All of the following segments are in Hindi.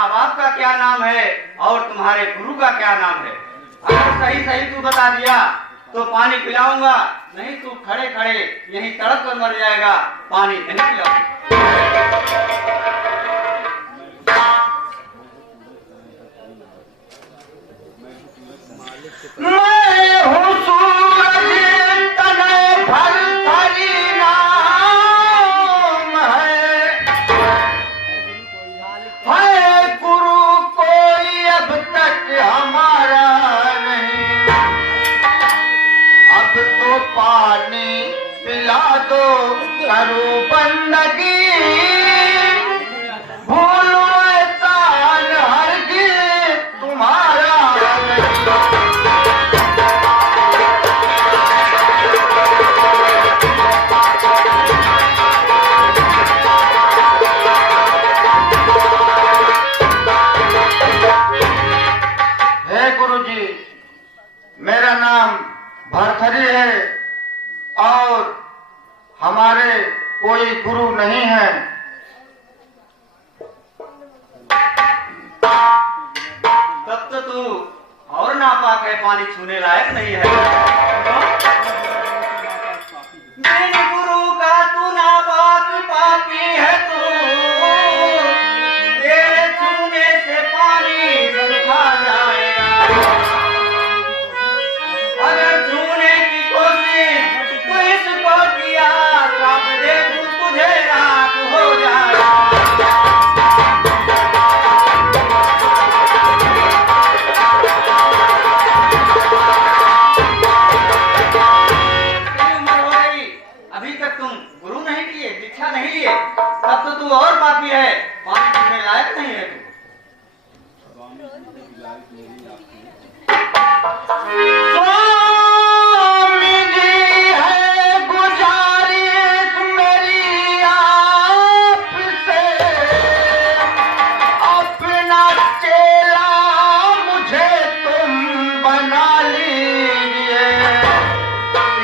माँ बाप का क्या नाम है और तुम्हारे गुरु का क्या नाम है। अगर सही सही तू बता दिया तो पानी पिलाऊंगा, नहीं तू खड़े खड़े यहीं तड़प कर मर जाएगा, पानी नहीं पिलाऊंगा। मैं हूँ सूरज तने भरथरी नाम है गुरु कोई अब तक हमारा नहीं। अब तो पानी पिला दो करो बंदगी, भूलो एहसान हरगिज़ तुम्हारा मेरा नाम भरथरी है और हमारे कोई गुरु नहीं है। तब तो तू और नापाक है, पानी छूने लायक नहीं है। बिन गुरु का तू नापाक पापी है तू, तेरे छूने से पानी सूखा जाएगा। अगर छूने की कोशिश तू इसको किया, श्राप दे तू तुझे राख हो जाएगा। नहीं लिए तब तो तू और पापी है, पानी पीने लायक नहीं है तू। स्वामी जी है गुजारिश मेरी आपसे, अपना चेला मुझे तुम बना लीजिए।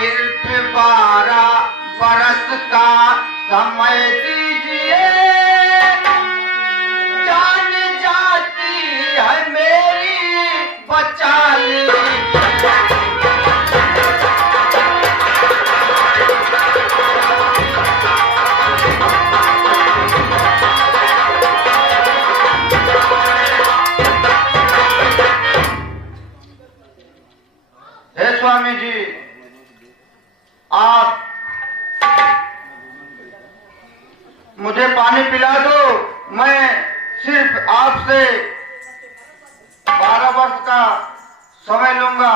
सिर्फ 12 बरस का समय दीजिए, जान जाती है मेरी बचा लीजिए। हे स्वामी जी, आप मुझे पानी पिला दो। मैं सिर्फ आपसे 12 वर्ष का समय लूंगा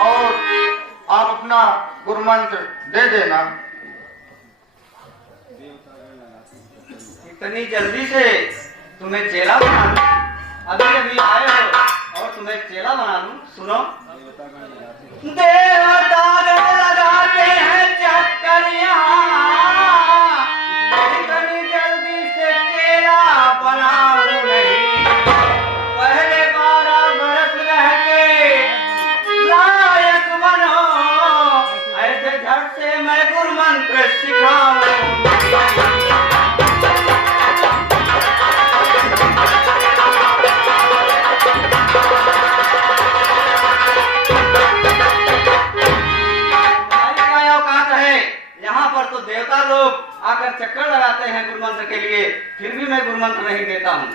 और आप अपना गुरु मंत्र दे देना। इतनी जल्दी से तुम्हें चेला बना लूं? अभी अभी आए हो और तुम्हें चेला बना लूं? सुनो, देवता लगाते हैं चक्कर यहाँ, इतनी जल्दी से चेला बनाऊं नहीं। पहले 12 बरस रह के लायक बनो, ऐसे झट से मैं गुरु मंत्र सिखाऊं। तो देवता लोग आकर चक्कर लगाते हैं गुरु मंत्र के लिए, फिर भी मैं गुरु मंत्र नहीं देता हूँ।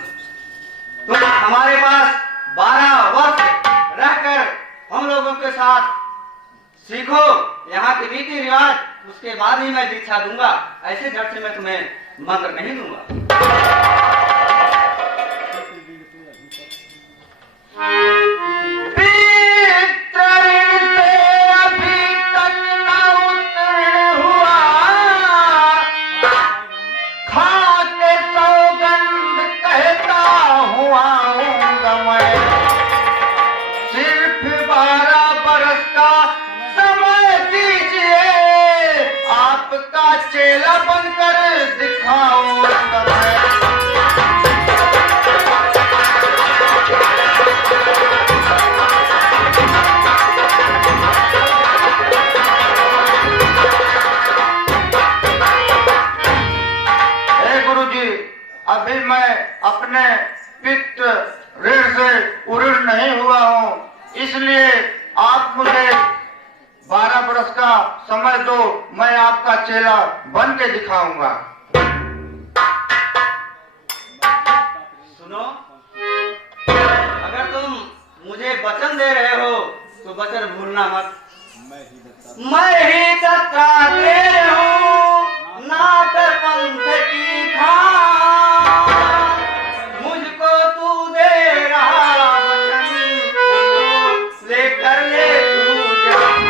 तुम हमारे पास 12 वर्ष रहकर हम लोगों के साथ सीखो यहाँ के रीति रिवाज, उसके बाद ही मैं दीक्षा दूंगा। ऐसे झट से मैं तुम्हें मंत्र नहीं दूंगा। चेला बनकर दिखाऊंगा मैं। हे गुरुजी, अभी मैं अपने पित्त ऋण से उऋण नहीं हुआ हूँ, इसलिए आप मुझे 12 वर्ष का समय दो, मैं आपका चेला बन के दिखाऊंगा। सुनो, अगर तुम मुझे वचन दे रहे हो तो वचन भूलना मत। मैं ही दत्तात्रेय हूँ, नाथ पंथ की खान, मुझको तू दे रहा वचन, लेकर ले तू जहां।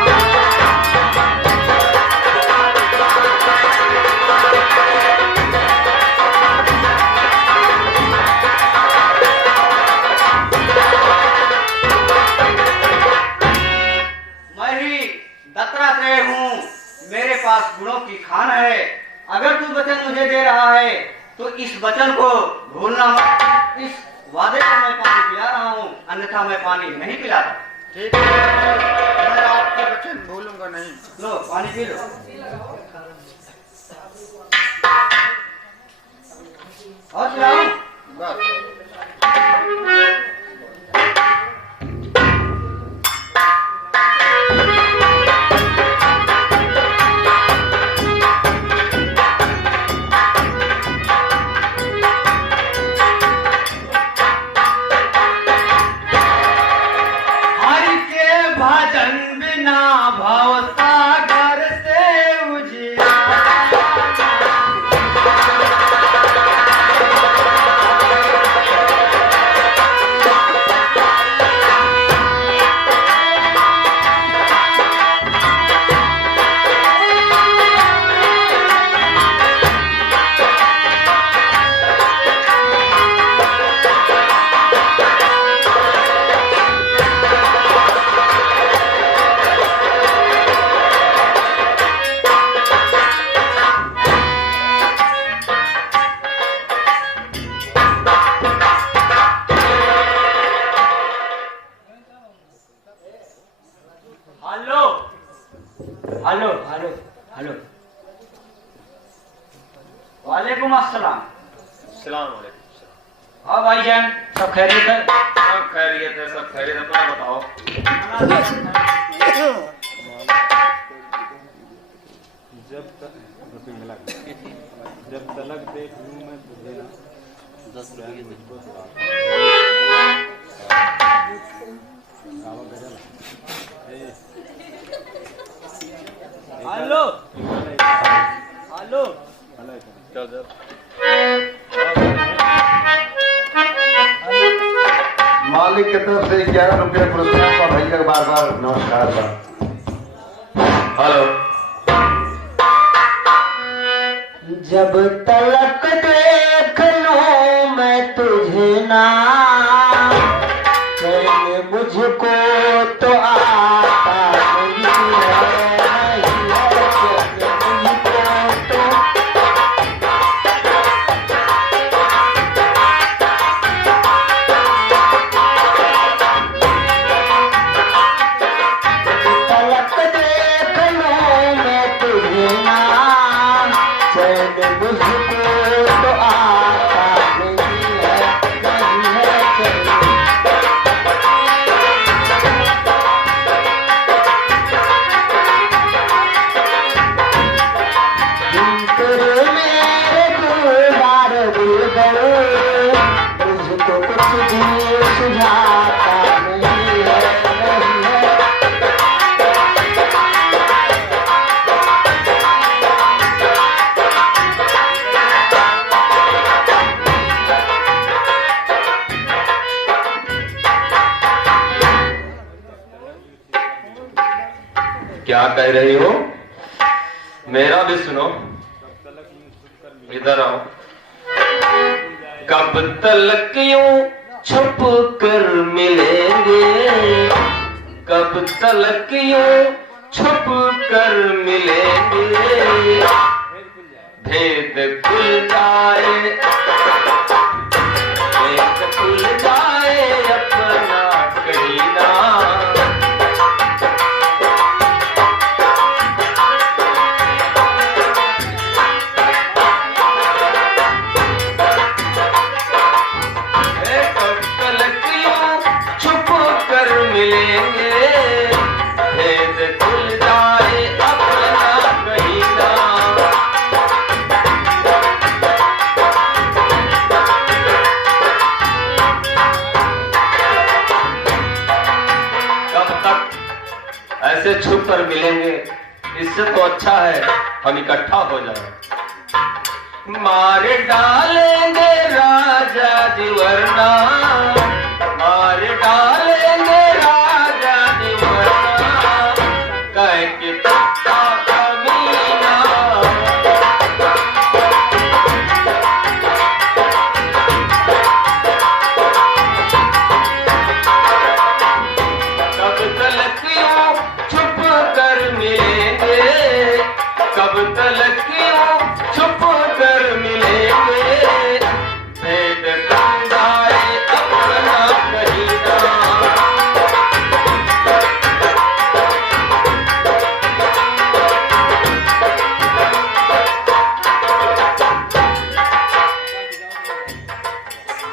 मैं ही दत्तात्रेय हूँ, मेरे पास गुणों की खान है। अगर तू वचन मुझे दे रहा है तो इस वचन को भूलना मत। इस वादे को मैं पानी पिला रहा हूँ, अन्यथा मैं पानी नहीं पिलाता। ठीक है, मैं आपके वचन भूलूंगा नहीं। लो पानी पी लो। और पिलाऊं? बस। हरि के भजन बिना भव सागर से उजियारा। हेलो हेलो हेलो हेलो, वालेकुम अस्सलाम। सलाम वालेकुम। हाँ भाईजान, सब खैरियत है? सब खैरियत है, सब खैरियत। अपना बताओ। जब तलक देख लूं मैं तुझे ना 10 रुपये मुझको हेलो हेलो, चल चल। मालिक की तरफ से 11 रुपये पुरस्कार का भैया का बार बार नमस्कार बा। हेलो। जब तलक देख लूं मैं तुझे ना, चैन मुझको तो आता नहीं है, नहीं है चैन मुझको तो। तलक देख लूं मैं तुझे ना, चैन मुझको तो आता नहीं है, नहीं है चैन। तेरे मेरे दिलदार दिलबर, मुझको कुछ भी सुझाता नहीं है, नहीं है। क्या कह रही हो? मेरा भी सुनो, इधर आओ। कब तलक यूं छुप कर मिलेंगे, कब तलक यूं छुप कर मिलेंगे, भेद खुल जाए, भेद खुल जाए अपना कहीं ना। ऐसे छुप कर मिलेंगे, इससे तो अच्छा है हम इकट्ठा हो जाए। मार डालेंगे राजा जी वरना, मार डालेंगे राजा जी वरना, कह के कुत्ता कमीना। कब तलक यूं छुप कर मिलेंगे, कब तलक यूं छुप कर मिलेंगे, भेद कंधाए अपना कहीना।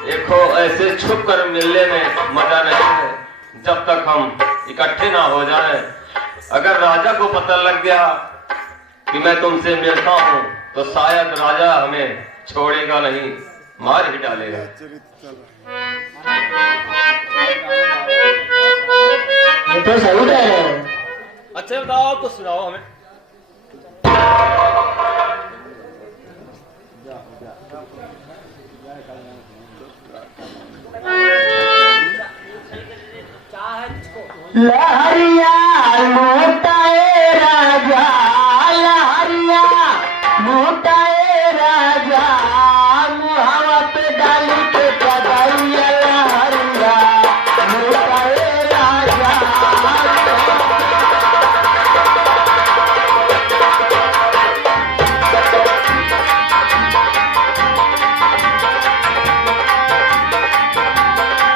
देखो ऐसे छुप कर मिलने में मजा नहीं है जब तक हम इकट्ठे ना हो जाएं। अगर राजा को पता लग गया कि मैं तुमसे मिलता हूं तो शायद राजा हमें छोड़ेगा नहीं, मार ही डालेगा। ये तो सही कह रहे हो। अच्छा बताओ, तो सुनाओ हमें। लहरिया लूटाए राजा, लहरिया लूटाए राजा, मुहावा पे डाल के कदरिया, लहरिया लूटाए राजा।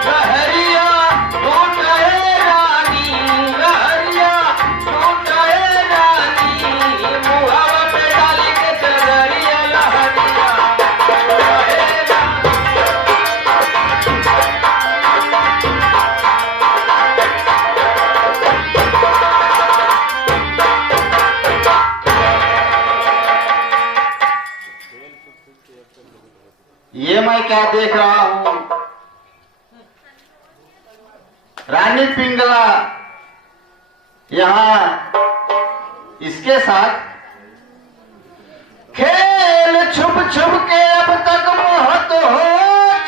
लहरिया लूटाए रानी, लहरिया लूटाए रानी, मुहावा पे डाल के चदरिया, लहरिया लूटाए रानी। ये मैं क्या देख रहा हूँ? रानी पिंगला यहाँ इसके साथ खेल छुप छुप के अब तक मोहत हो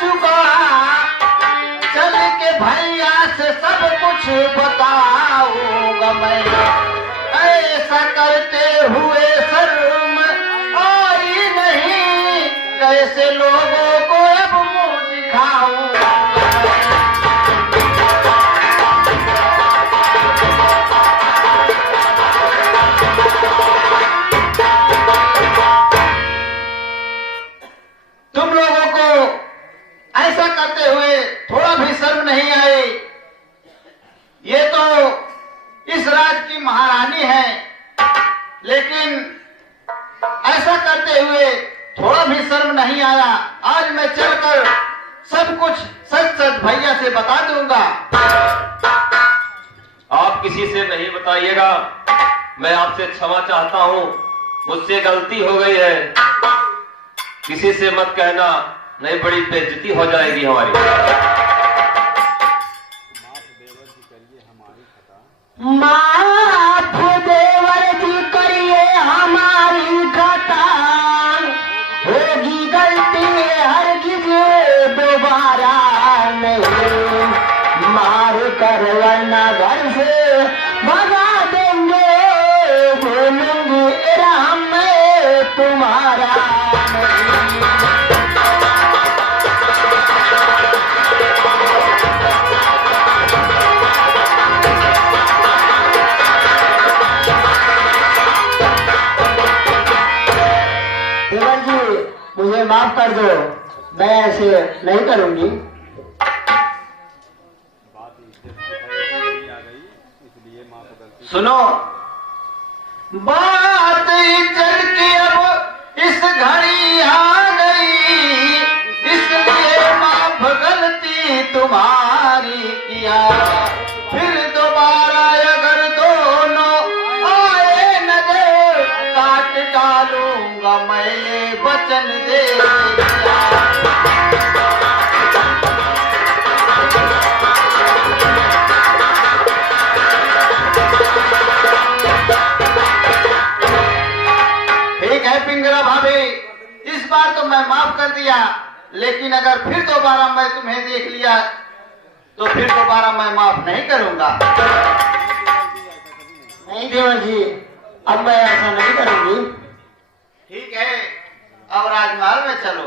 चुका। चल के भैया से सब कुछ बताऊंगा मैं, ऐसा करते हुए शर्म आई नहीं, कैसे लोगों को अब मुंह दिखाऊंगा। तुम लोगों को ऐसा करते हुए थोड़ा भी शर्म नहीं आई? ये तो इस राज की महारानी है, लेकिन ऐसा करते हुए थोड़ा भी शर्म नहीं आया। आज मैं चलकर सब कुछ सच सच भैया से बता दूंगा। आप किसी से नहीं बताइएगा, मैं आपसे क्षमा चाहता हूँ, मुझसे गलती हो गई है। किसी से मत कहना, नहीं बड़ी बेइज्जती हो जाएगी हमारी। माफ देवर जी करिए हमारी खता, होगी गलती हरगिज दोबारा नहीं, मार कर वरना घर से भगा देंगे, बोलूंगी राम में तुम्हारा नहीं। देवर जी मुझे माफ कर दो, मैं ऐसे नहीं करूंगी। बात इज्जत की आ गई, इसलिए माँ को गलती। सुनो, बात इज्जत की अब इस घड़ी आ गई, इसलिए माफ गलती तुम्हारी किया। फिर दोबारा अगर दोनों आए नजर, काट डालूंगा मैं ये वचन दे दिया। बार तो मैं माफ कर दिया, लेकिन अगर फिर दोबारा मैं तुम्हें देख लिया तो फिर दोबारा मैं माफ नहीं करूंगा। नहीं देवर जी, अब मैं ऐसा नहीं करूंगी। ठीक है, अब राजमहल में चलो।